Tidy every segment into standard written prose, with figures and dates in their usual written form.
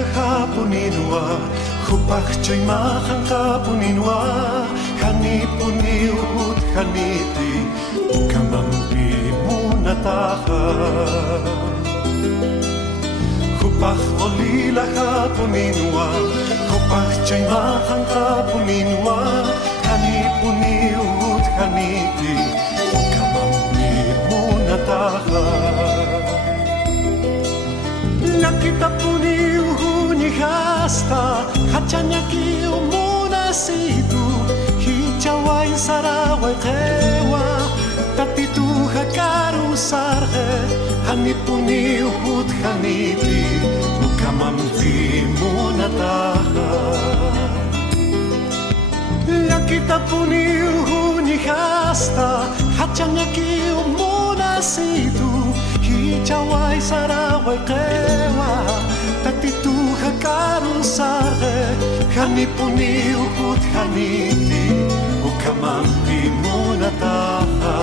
molila hapuninua Hupachchay mahan kapuninua Hanipuniut haniti Kamampi munataha Hupach molila hapuninua Hupachchay mahan kapuninua Hanipuniut haniti Kamampi munataha Nakita puniu huni hasta Hachanya kiu muna situ Hichawai sarawai kewa Tatitu hakaru sarhe Hani puniu hut haniti Ukamampi muna taha Nakita puniu huni hasta Hachanya kiu muna situ Hichawai sarawai kewa Tatitu hakaru sarhe Hani puniu hut haniti Ukamampi munataha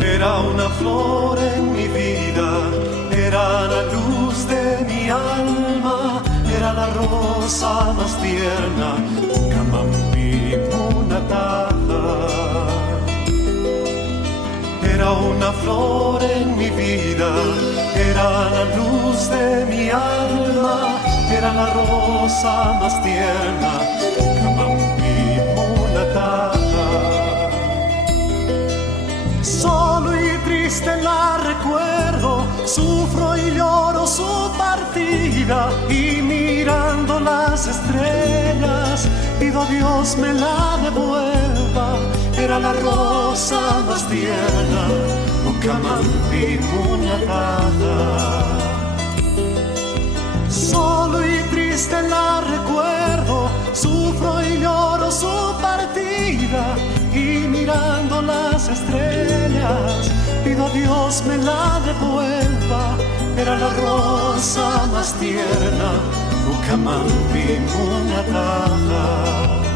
Era una flor en mi vida, era la luz de mi alma, era la rosa más tierna, Kamampi munataha. Era una flor en mi vida, era la luz de mi alma, era la rosa más tierna, Kamampi munataha. Solo y triste la recuerdo, sufro y lloro su partida y mirando las estrellas pido a Dios me la devuelva. Era la rosa más tierna, Ukamampi munataha. Solo y triste la recuerdo, sufro y lloro su partida y mirando las estrellas pido a Dios me la devuelva. Era la rosa más tierna, Ukamampi munataha.